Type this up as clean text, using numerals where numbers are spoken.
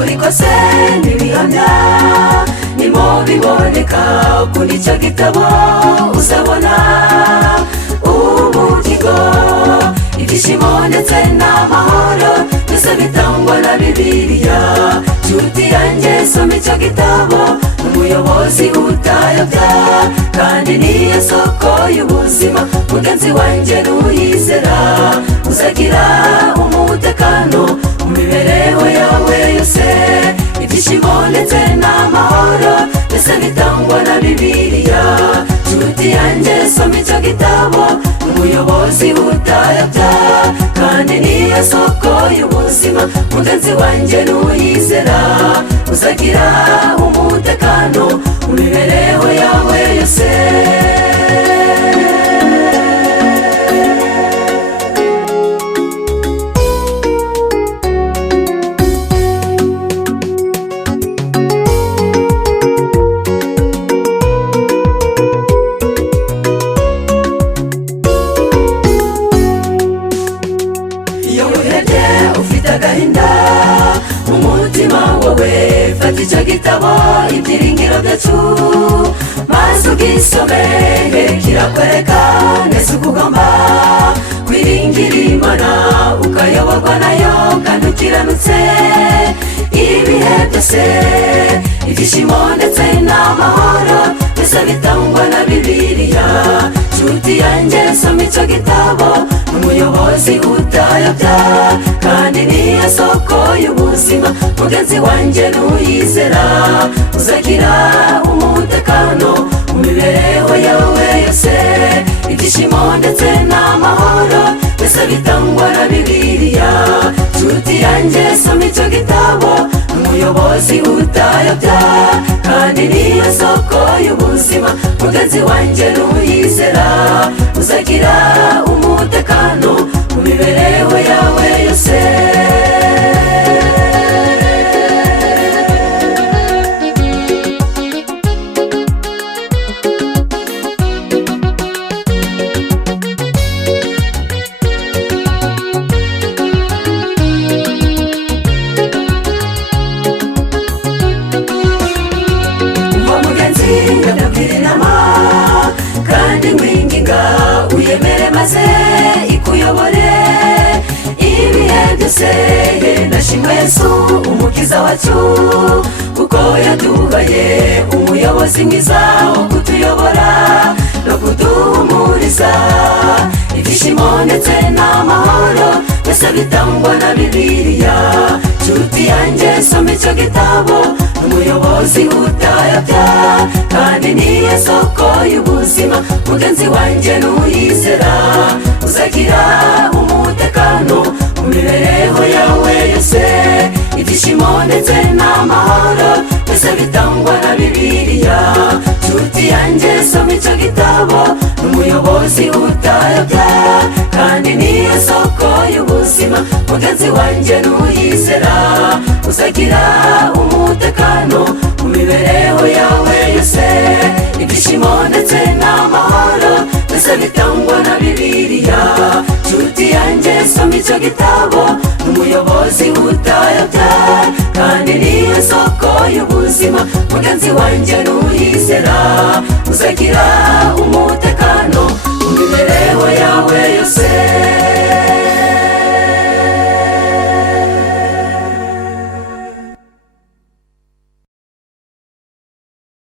ukuri kose n'ibihamya nimo biboneka kuri icyo gitabo uzabona ubugingo, ibyishimo ndetse n'amahoro byose bitangwa na Bibiliya. Nshuti yanjye soma icyo gitabo, umuyobozi utayobya kandi niyo soko y'ubuzima. Mugenzi wanjye nuyizera uzagira umutekano mu mibereho yawe yose, ibyishimo ndetse n'amahoro byose bitangwa na Bibiliya. Nshuti yanjye soma icyo gitabo, umuyobozi utayobya kandi niyo soko y'ubuzima. Mugenzi wanjye nuyizera uzagira umutekano mu mibereho yawe yose. Fata icyo gitabo ibyiringiro byacu maze ugisome, kirakwereka neza uko ugomba kwiringira Imana ukayoborwa nayo kandi ukiranutse ibihe byose. Ibyishimo ndetse n'amahoro byose bitangwa na Bibiliya. Nshuti yanjye soma icyo gitabo, umuyobozi utayobya kandi niyo soko y'ubuzima. Mugenzi wanjye nuyizera uzagira umutekano mu mibereho yawe yose, ibyishimo ndetse n'amahoro byose bitangwa na Bibiliya. Nshuti yanjye soma icyo gitabo, umuyobozi utayobya kandi niyo soko y'ubuzima. Mugenzi wanjye nuyizera uzagira umutekano mu mibereho yawe yose. Kandi ngwinginga uyemere maze ikuyobore ibihe byose. Ndashimwa Yesu umukiza wacu kuko yaduhaye umuyobozi mwiza wo kutuyobora no kuduhumuriza. Ibyishimo ndetse n'amahoro byose bitangwa na Bibiliya. Nshuti yanjye soma icyo gitabo, umuyobozi utayobya kandi niyo soko y'ubuzima. Mugenzi wanjye nuyizera uzagira umutekano mu mibereho yawe yose, ibyishimo ndetse n'amahoro byose bitangwa na Bibiliya. Nshuti yanjye soma icyo gitabo, umuyobozi utayobya kandi niyo soko y'ubuzima. Mugenzi wanjye nuyizera uzagira umutekano mu mibereho yawe yose, ibyishimo ndetse n'amahoro byose bitangwa na Bibiliya. Nshuti yanjye soma icyo gitabo, umuyobozi utayobya kandi niyo soko y'ubuzima. Mugenzi wanjye nuyizera uzagira umutekano mu mibereho yawe yose.